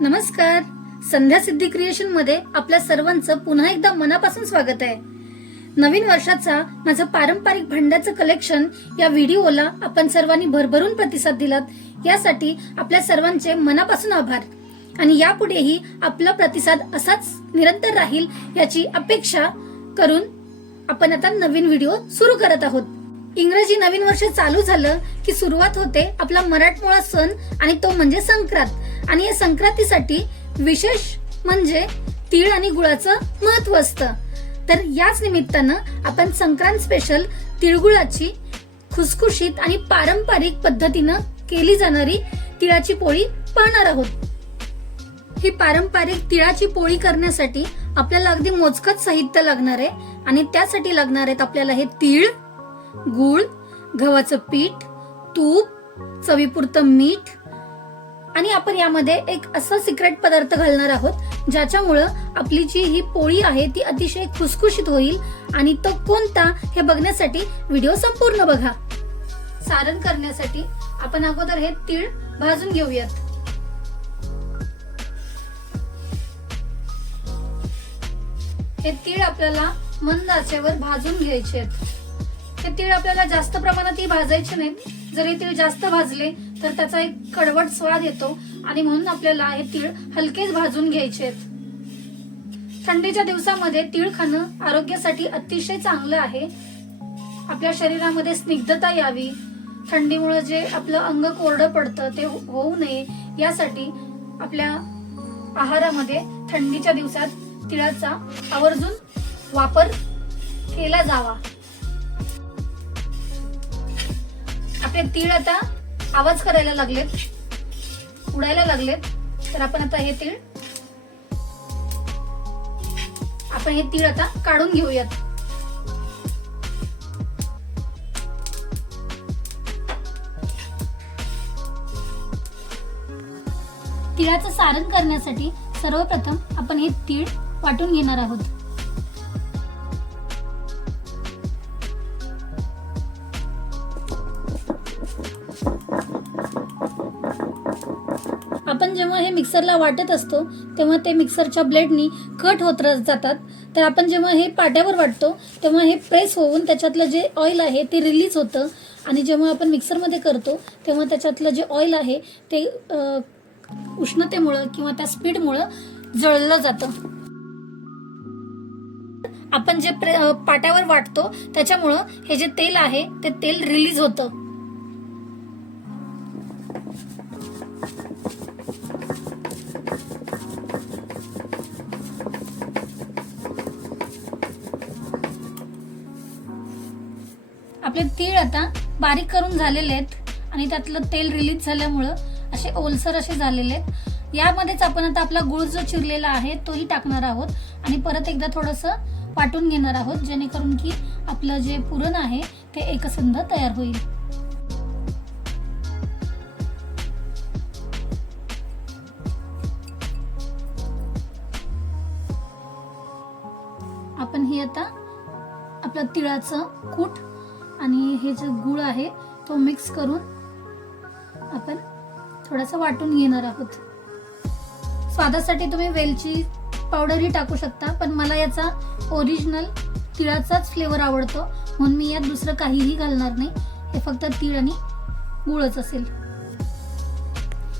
नमस्कार. संध्या सिद्धी क्रिएशनमध्ये आपल्या सर्वांचं पुन्हा एकदा मनापासून स्वागत आहे. नवीन वर्षाचा माझं पारंपरिक भांड्याचं कलेक्शन या व्हिडिओला आपण सर्वांनी भरभरून प्रतिसाद दिलात. यासाठी आपल्या सर्वांचे मनापासून आभार. आणि यापुढेही आपला प्रतिसाद असाच निरंतर राहील याची अपेक्षा करून आपण आता नवीन व्हिडिओ सुरू करत आहोत. इंग्रजी नवीन वर्ष चालू झालं की सुरुवात होते आपला मराठमोळा सण आणि तो म्हणजे संक्रांत. आणि या संक्रांतीसाठी विशेष म्हणजे तीळ आणि गुळाचं महत्त्व असतं. तर याच निमित्तानं आपण संक्रांत स्पेशल तिळगुळाची खुसखुशीत आणि पारंपरिक पद्धतीनं केली जाणारी तिळाची पोळी पाहणार आहोत. ही पारंपरिक तिळाची पोळी करण्यासाठी आपल्याला अगदी मोजकच साहित्य लागणार आहे आणि त्यासाठी लागणार आहेत आपल्याला हे तीळ गूळ गव्हाचं पीठ तूप चवीपुरतं मीठ आणि आपण यामध्ये एक असा सिक्रेट पदार्थ घालणार आहोत ज्याच्यामुळं आपली जी ही पोळी आहे ती अतिशय खुसखुशीत होईल आणि तो कोणता हे बघण्यासाठी व्हिडिओ संपूर्ण बघा. सारण करण्यासाठी आपण अगोदर हे तीळ भाजून घेऊयात. हे तीळ आपल्याला मंद आचेवर भाजून घ्यायचे आहेत. हे तीळ आपल्याला जास्त प्रमाणातही भाजायचे नाहीत. जर हे तीळ जास्त भाजले तर त्याचा एक कडवट स्वाद येतो आणि म्हणून आपल्याला हे तीळ हलकेच भाजून घ्यायचे आहेत. थंडीच्या दिवसामध्ये तीळ खाणं आरोग्यासाठी अतिशय चांगलं आहे. आपल्या शरीरामध्ये स्निग्धता यावी. थंडीमुळे जे आपलं अंग कोरडं पडतं ते होऊ नये. यासाठी आपल्या आहारामध्ये थंडीच्या दिवसात तिळाचा आवर्जून वापर केला जावा. आपले तीळ आता आवाज करायला लागलेत. उडायला लागलेत. तर आपण आता हे तीळ आपण हे तीळ आता काढून घेऊयात. तिळाचं सारण करण्यासाठी सर्वप्रथम आपण हे तीळ वाटून घेणार आहोत. मिक्सरला वाटत असतो तेव्हा ते मिक्सरच्या ब्लेडनी कट होत जातात. तर आपण जेव्हा हे पाट्यावर वाटतो तेव्हा हे प्रेस होऊन त्याच्यातलं जे ऑइल आहे ते रिलीज होतं. आणि जेव्हा आपण मिक्सरमध्ये करतो तेव्हा त्याच्यातलं जे ऑइल आहे ते उष्णतेमुळं किंवा त्या स्पीडमुळं जळलं जातं. आपण जे प्रे- पाट्यावर वाटतो त्याच्यामुळं हे जे तेल आहे ते तेल रिलीज होतं. आपले तीळ आता बारीक करून झालेले आहेत आणि त्यातलं तेल रिलीज झाल्यामुळं असे ओलसर असे झालेले आहेत. यामध्येच आपण आता आपला गुळ जो चिरलेला आहे तोही टाकणार आहोत आणि परत एकदा थोडंसं वाटून घेणार आहोत जेणेकरून की आपलं जे पुरण आहे ते एकसंध तयार होईल. आपण हे आता आपलं तिळाचं कूट आणि हे जे गुळ आहे तो मिक्स करून आपण थोडासा वाटून घेणार आहोत. स्वादासाठी तुम्ही वेलची पावडरही टाकू शकता पण मला याचा ओरिजिनल तिळाचाच फ्लेवर आवडतो. म्हणून मी यात दुसरं काहीही घालणार नाही. हे फक्त तीळ आणि गुळच असेल.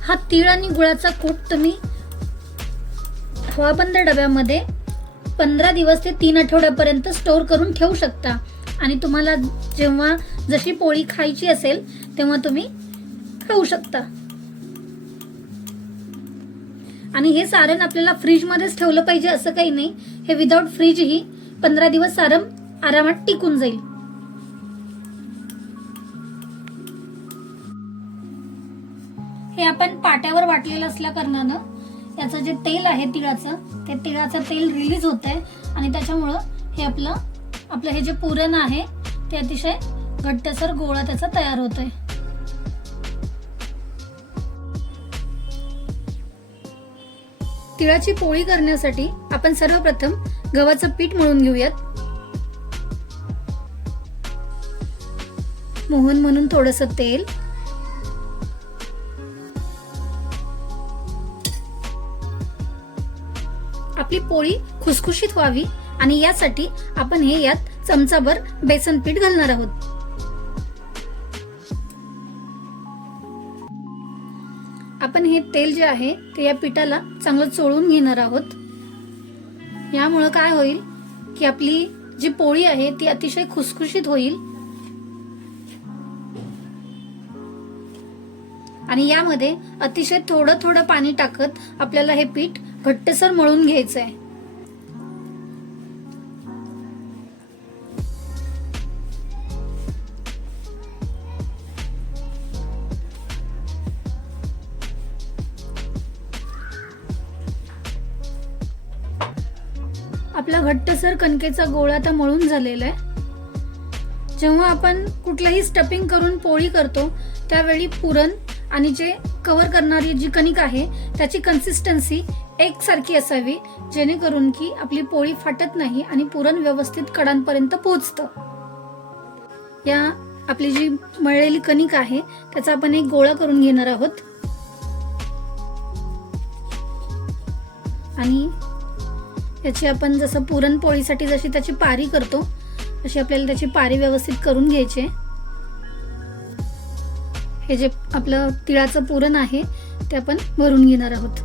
हा तीळ आणि गुळाचा कूट तुम्ही हवाबंद डब्यामध्ये पंधरा दिवस ते तीन आठवड्यापर्यंत स्टोअर करून ठेवू शकता. आणि तुम्हाला जेव्हा जशी पोळी खायची असेल तेव्हा तुम्ही खाऊ शकता. आणि हे सारण आपल्याला फ्रीजमध्येच ठेवलं पाहिजे असं काही नाही. हे विदाऊट फ्रीजही पंधरा दिवस सारण आरामात टिकून जाईल. हे आपण पाट्यावर वाटलेलं असल्या कारणानं याचं जे तेल आहे तिळाचं ते तिळाचं तेल रिलीज होत आहे आणि त्याच्यामुळं हे आपलं आपलं हे जे पुरण आहे ते अतिशय घट्टसर गोळा त्याचा तयार होतोय. तिळाची पोळी करण्यासाठी आपण सर्वप्रथम गव्हाचं पीठ मळून घेऊयात. मोहन म्हणून थोडस तेल. आपली पोळी खुसखुशीत व्हावी आणि यासाठी आपण हे यात चमचाभर बेसन पीठ घालणार आहोत. आपण हे तेल जे आहे ते या पिठाला चांगलं चोळून घेणार आहोत. यामुळं काय होईल की आपली जी पोळी आहे ती अतिशय खुसखुशीत होईल. आणि यामध्ये अतिशय थोडं थोडं पाणी टाकत आपल्याला हे पीठ घट्टसर मळून घ्यायचं आहे आपला घट्टसर कणकेचा गोळा आता मळून झालेला आहे. जेव्हा आपण कुठलंही स्टपिंग करून पोळी करतो त्यावेळी पुरण आणि जे कवर करणारी जी कणिक आहे त्याची कन्सिस्टन्सी एकसारखी असावी जेणेकरून की आपली पोळी फाटत नाही आणि पुरण व्यवस्थित कडांपर्यंत पोहोचतं या आपली जी मळलेली कणिक आहे त्याचा आपण एक गोळा करून घेणार आहोत. आणि याची आपण जसं पुरणपोळीसाठी जशी त्याची पारी करतो अशी आपल्याला त्याची पारी व्यवस्थित करून घ्यायची हे जे आपलं तिळाचं पुरण आहे ते आपण भरून घेणार आहोत.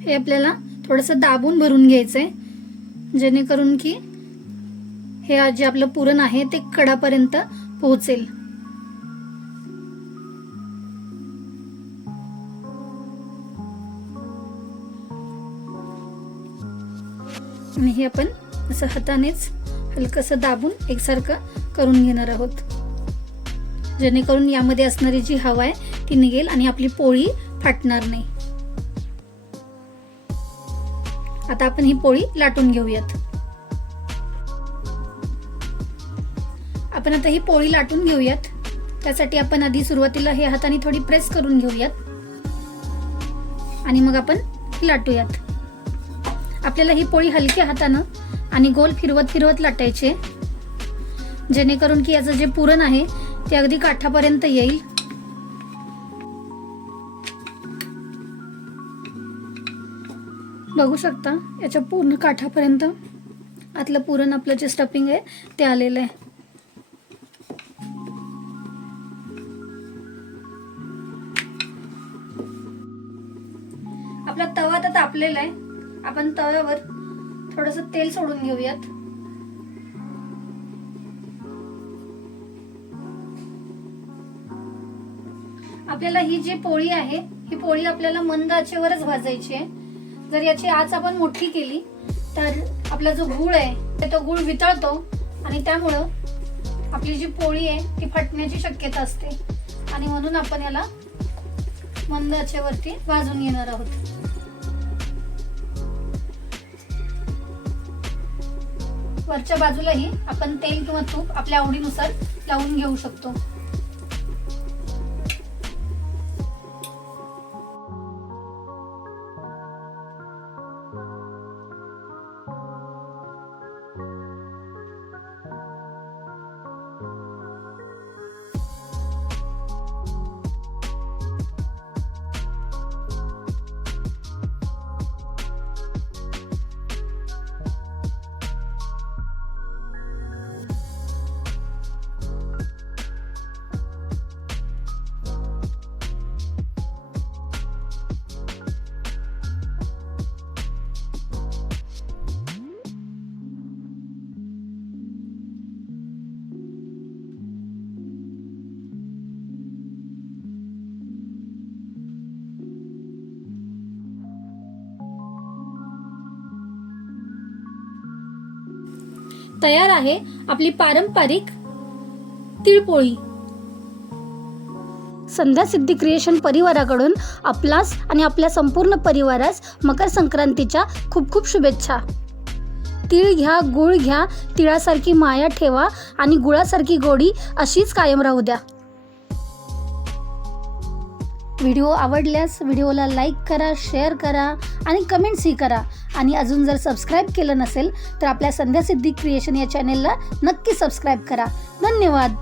हे आपल्याला थोडंसं दाबून भरून घ्यायचंय जेणेकरून की हे जे आपलं पुरण आहे ते कडापर्यंत पोहोचेल. आणि हे आपण असं हातानेच हलकसं दाबून एकसारखं करून घेणार आहोत. जेणेकरून यामध्ये असणारी जी हवा आहे ती निघेल आणि आपली पोळी फाटणार नाही. आता आपण ही पोळी लाटून घेऊयात. आपण आता ही पोळी लाटून घेऊयात. त्यासाठी आपण आधी सुरुवातीला हे हाताने थोडी प्रेस करून घेऊयात. आणि मग आपण लाटूयात. आपल्याला ही पोळी हलक्या हातानं आणि गोल फिरवत फिरवत लाटायची जेणेकरून की याचं जे पुरण आहे ते अगदी काठापर्यंत येईल. बघू शकता याच्या पूर्ण काठापर्यंत आतलं पुरण आपलं जे स्टफिंग आहे ते आलेलं आहे. तापलेलं आहे. आपण तव्यावर थोडस तेल सोडून घेऊयात. आपल्याला ही जी पोळी आहे ही पोळी आपल्याला मंद आचेवरच भाजायची आहे. जर याची आच आपण मोठी केली तर आपला जो गुळ आहे तो गुळ वितळतो आणि त्यामुळं आपली जी पोळी आहे ती फटण्याची शक्यता असते. आणि म्हणून आपण याला मंद आचेवरती भाजून घेणार आहोत. वरच्या बाजूलाही आपण तेल किंवा तूप आपल्या आवडीनुसार लावून घेऊ शकतो. तयार आहे आपली पारंपरिक तिळपोळी. संध्या सिद्धी क्रिएशन परिवाराकडून आपलास आणि आपल्या संपूर्ण परिवारास मकर संक्रांतीच्या खूप खूप शुभेच्छा. तीळ घ्या गुळ घ्या तिळासारखी माया ठेवा आणि गुळासारखी गोडी अशीच कायम राहू द्या. व्हिडिओ आवडल्यास व्हिडिओला लाईक करा शेअर करा आणि कमेंट्सही करा. आणि अजून जर सबस्क्राईब केलं नसेल तर आपल्या संध्या सिद्धी क्रिएशन या चॅनेलला नक्की सबस्क्राईब करा. धन्यवाद.